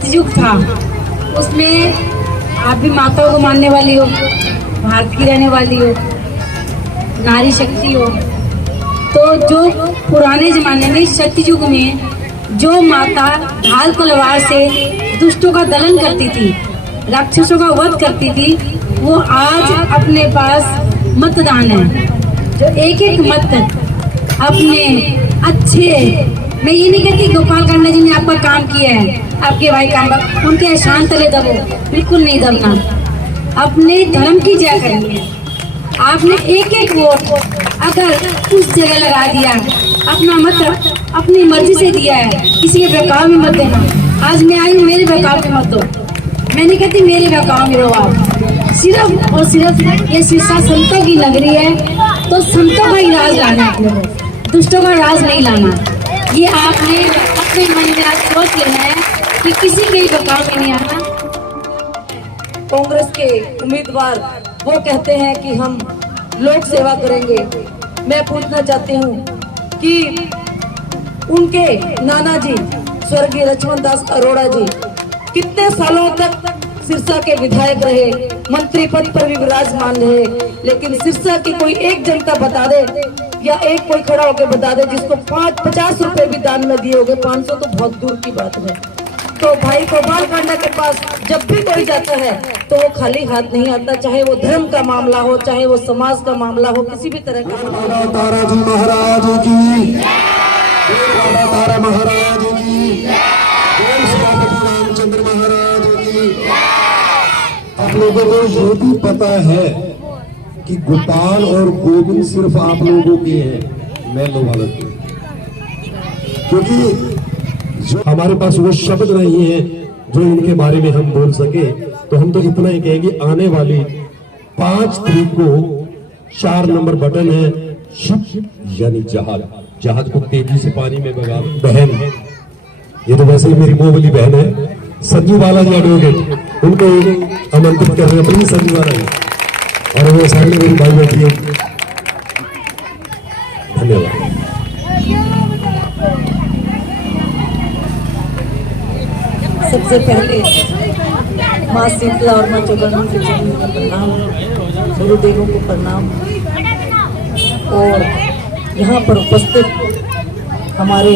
सत्ययुग था, उसमें आप भी माताओं को मानने वाली हो, भारत की रहने वाली हो, नारी शक्ति हो। तो जो पुराने जमाने में सत्ययुग में जो माता ढाल तलवार से दुष्टों का दलन करती थी, राक्षसों का वध करती थी, वो आज अपने पास मतदान है। जो एक एक मत अपने अच्छे, मैं ये नहीं कहती गोपाल कांडा जी ने आपका काम किया है, आपके भाई काम उनके एहसान तले दबो, बिल्कुल नहीं दबना। अपने धर्म की जय करनी है। आपने एक एक वोट अगर उस जगह लगा दिया, अपना मत अपनी मर्जी से दिया है, किसी के बहकाव में मत देना। आज मैं आई हूँ, मेरे बहकाव में मत दो। मैं नहीं कहती मेरे बहकाव में रहो आप, सिर्फ और सिर्फ ये सिरसा संतों की नगरी है, तो संतों का ही राज लाना है, अपने को दुष्टों का राज नहीं लाना। ये आपने अपने मन में आज सोच लेना है कि किसी के बहकाव में नहीं आना। कांग्रेस के उम्मीदवार वो कहते हैं कि हम लोक सेवा करेंगे। मैं पूछना चाहती हूँ कि उनके नाना जी स्वर्गीय लक्ष्मण दास अरोड़ा जी कितने सालों तक सिरसा के विधायक रहे, मंत्री पद पर भी विराजमान रहे, लेकिन सिरसा की कोई एक जनता बता दे या एक कोई खड़ा होकर बता दे जिसको 50 रुपए भी दान में दिए होंगे, 500 तो बहुत दूर की बात है। तो भाई गोपाल कांडा के पास जब भी कोई जाता है तो वो खाली हाथ नहीं आता, चाहे वो धर्म का मामला हो, चाहे वो समाज का मामला हो, किसी भी तरह का। तारा जी महाराज की, तारा महाराज की, रामचंद्र महाराज की। आप लोगों को ये भी पता है कि गोपाल और गोविंद सिर्फ आप लोगों के हैं, मैलो वालों के, क्योंकि जो हमारे पास वो शब्द नहीं है जो इनके बारे में हम बोल सके। तो हम तो इतना ही कहेंगे, आने वाली 5 तारीख को 4 नंबर बटन है, शिप यानी जहाज, जहाज को तेजी से पानी में भगा। बहन, ये तो वैसे ही मेरी मोह वाली बहन है, संजू बाला जी एडवोकेट, उनको आमंत्रित कर रहे हैं, प्लीज संजू बाला जी, और वो सामने मेरी भाई बैठी है। धन्यवाद। सबसे पहले माँ शीतला और माँ चौगन के चरणों को प्रणाम, गुरुदेवों को प्रणाम, और यहाँ पर उपस्थित हमारे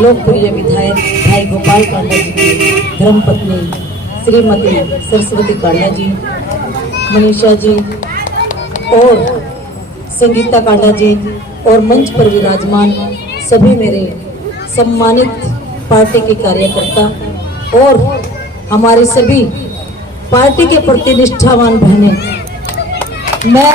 लोकप्रिय विधायक भाई गोपाल कांडा जी की धर्मपत्नी श्रीमती सरस्वती कांडा जी, मनीषा जी और संगीता कांडा जी, और मंच पर विराजमान सभी मेरे सम्मानित पार्टी के कार्यकर्ता और हमारे सभी पार्टी के प्रति निष्ठावान बहनें। मैं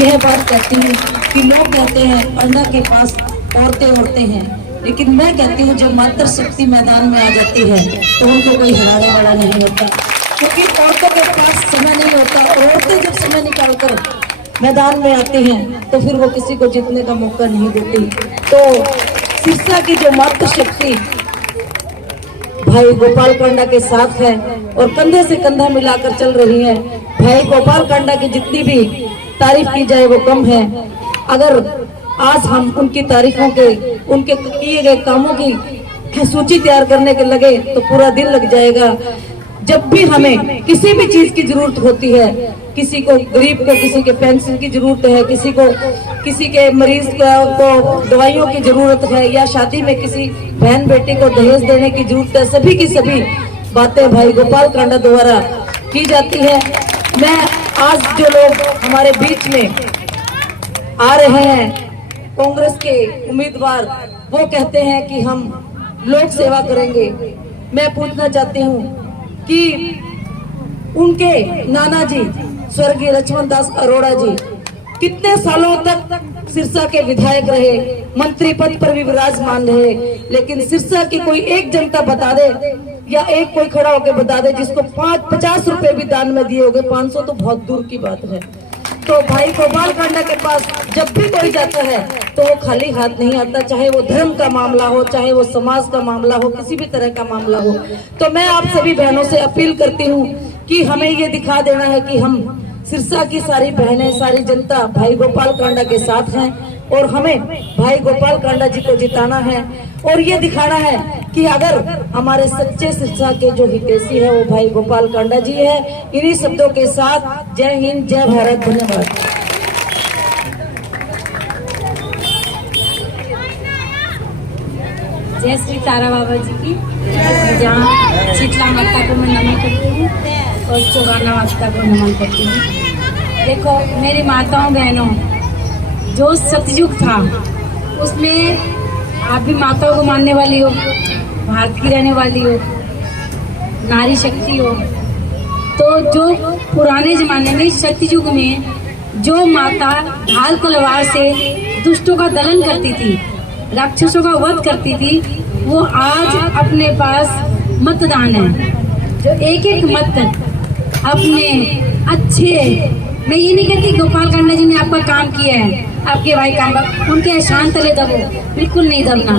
यह बात कहती हूँ कि लोग कहते हैं कांडा के पास औरतें हैं, लेकिन मैं कहती हूँ जब मातृ शक्ति मैदान में आ जाती है तो उनको कोई हराने वाला नहीं होता, क्योंकि औरतों के पास समय नहीं होता। और औरतें जब समय निकालकर मैदान में आती हैं तो फिर वो किसी को जीतने का मौका नहीं देती। तो सिरसा की जो मातृ शक्ति भाई गोपाल कांडा के साथ है और कंधे से कंधा मिलाकर चल रही है। भाई गोपाल कांडा की जितनी भी तारीफ की जाए वो कम है। अगर आज हम उनकी तारीफों के, उनके किए गए कामों की सूची तैयार करने के लगे तो पूरा दिन लग जाएगा। जब भी हमें किसी भी चीज की जरूरत होती है, किसी को गरीब को किसी के पेंशन की जरूरत है, किसी के मरीज को दवाइयों की जरूरत है, या शादी में किसी बहन बेटी को दहेज देने की जरूरत है, सभी की सभी बातें भाई गोपाल कांडा द्वारा की जाती है। मैं आज जो लोग हमारे बीच में आ रहे हैं, कांग्रेस के उम्मीदवार वो कहते हैं कि हम लोक सेवा करेंगे। मैं पूछना चाहती हूँ कि उनके नाना जी स्वर्गीय लक्ष्मण दास अरोड़ा जी कितने सालों तक सिरसा के विधायक रहे, मंत्री पद पर भी विराजमान रहे, लेकिन सिरसा की कोई एक जनता बता दे या एक कोई खड़ा होकर बता दे जिसको 50 रुपए भी दान में दिए होंगे, 500 तो बहुत दूर की बात है। तो भाई गोपाल कांडा के पास जब भी कोई जाता है तो वो खाली हाथ नहीं आता, चाहे वो धर्म का मामला हो, चाहे वो समाज का मामला हो, किसी भी तरह का मामला हो। तो मैं आप सभी बहनों से अपील करती हूँ कि हमें ये दिखा देना है कि हम सिरसा की सारी बहनें, सारी जनता भाई गोपाल कांडा के साथ हैं और हमें भाई गोपाल कांडा जी को जिताना है और ये दिखाना है कि अगर हमारे सच्चे शिक्षा के जो हितैषी है वो भाई गोपाल कांडा जी है। इन्हीं शब्दों के साथ जय हिंद, जय भारत, धन्यवाद। जय श्री तारा बाबा जी की, जहाँ शीतला माता को मैं नमन करती हूँ और चौगाना माता को नमन करती हूँ। देखो मेरी माताओं बहनों, जो सतयुग था उसमें आप भी माताओं को मानने वाली हो, भारत की रहने वाली हो, नारी शक्ति हो। तो जो पुराने जमाने में सतयुग में जो माता ढाल तलवार से दुष्टों का दलन करती थी, राक्षसों का वध करती थी, वो आज अपने पास मतदान है। जो एक एक मत अपने अच्छे, मैं ये नहीं कहती गोपाल कांडा जी ने आपका काम किया है, आपके भाई काम उनके एहसान तले दबो, बिल्कुल नहीं दबना।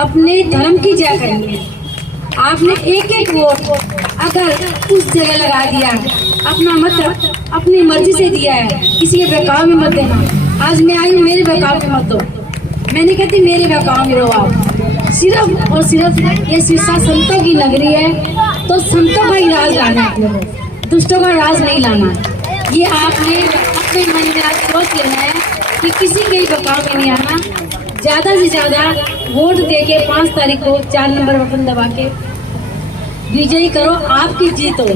अपने धर्म की जय करेंगे। आपने एक एक वोट अगर उस जगह लगा दिया, अपना मत अपनी मर्जी से दिया है, किसी के बहकाव में मत देना। आज मैं आई हूँ, मेरे बहकाव में मत दो। मैं नहीं कहती मेरे बहकाव में रहो आप, सिर्फ और सिर्फ ये सिरसा संतों की नगरी है, तो संतों का ही राज लाना है, दुष्टों का राज नहीं लाना। ये आपने अपने मन में आज सोच लेना है कि किसी के ही बहकाव में नहीं आना। ज्यादा से ज्यादा वोट देके 5 तारीख को 4 नंबर बटन दबा के विजयी करो। आपकी जीत हो,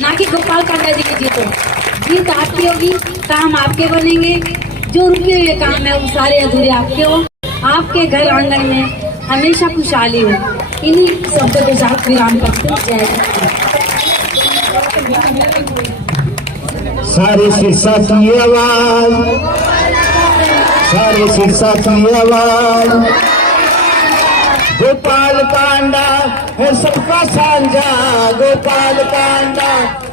ना कि गोपाल कांडा जी की जीत हो। जीत आपकी होगी, काम आपके बनेंगे, जो रुके हुए काम है वो सारे अधूरे आपके हो। आपके घर आंगन में हमेशा खुशहाली हो। इन्हीं शब्दों के साथ विराम करते हैं। जय सारे शिक्षा की आवाज, सारे शिक्षा की आवाज। गोपाल कांडा है सबका साझा, गोपाल कांडा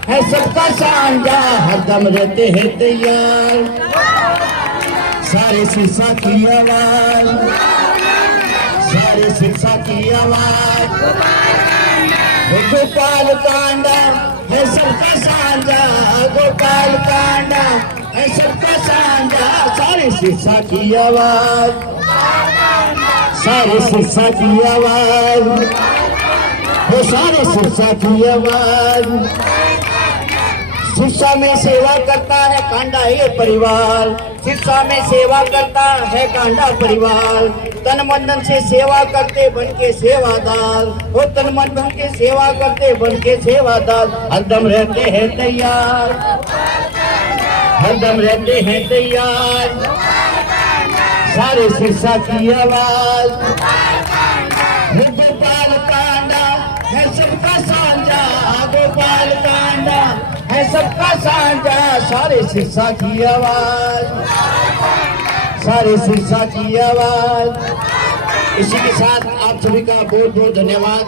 है सबका साझा, हरदम रहते हैं तैयार। सारे शिक्षा की आवाज, सारे शिक्षा की आवाज। गोपाल कांडा है सबका साझा, गोपाल कांडा है सबका साझा। सारे शिक्षा की आवाज, सारे शिक्षा की आवाज, वो सारे शिक्षा की आवाज। शिक्षा में सेवा करता है कांडा ये परिवार, शिक्षा में सेवा करता है कांडा परिवार। तन मन से सेवा करते बन के सेवादार, वो तन मन के सेवा करते बन के सेवादार। हरदम रहते हैं तैयार, हरदम रहते हैं तैयार। सारे शिक्षा की आवाज। गोपाल कांडा है सबका साझा, गोपाल कांडा है सबका साझा। सारे शिक्षा की आवाज, सारे शिक्षा की आवाज। इसी के साथ आप सभी का बहुत बहुत धन्यवाद।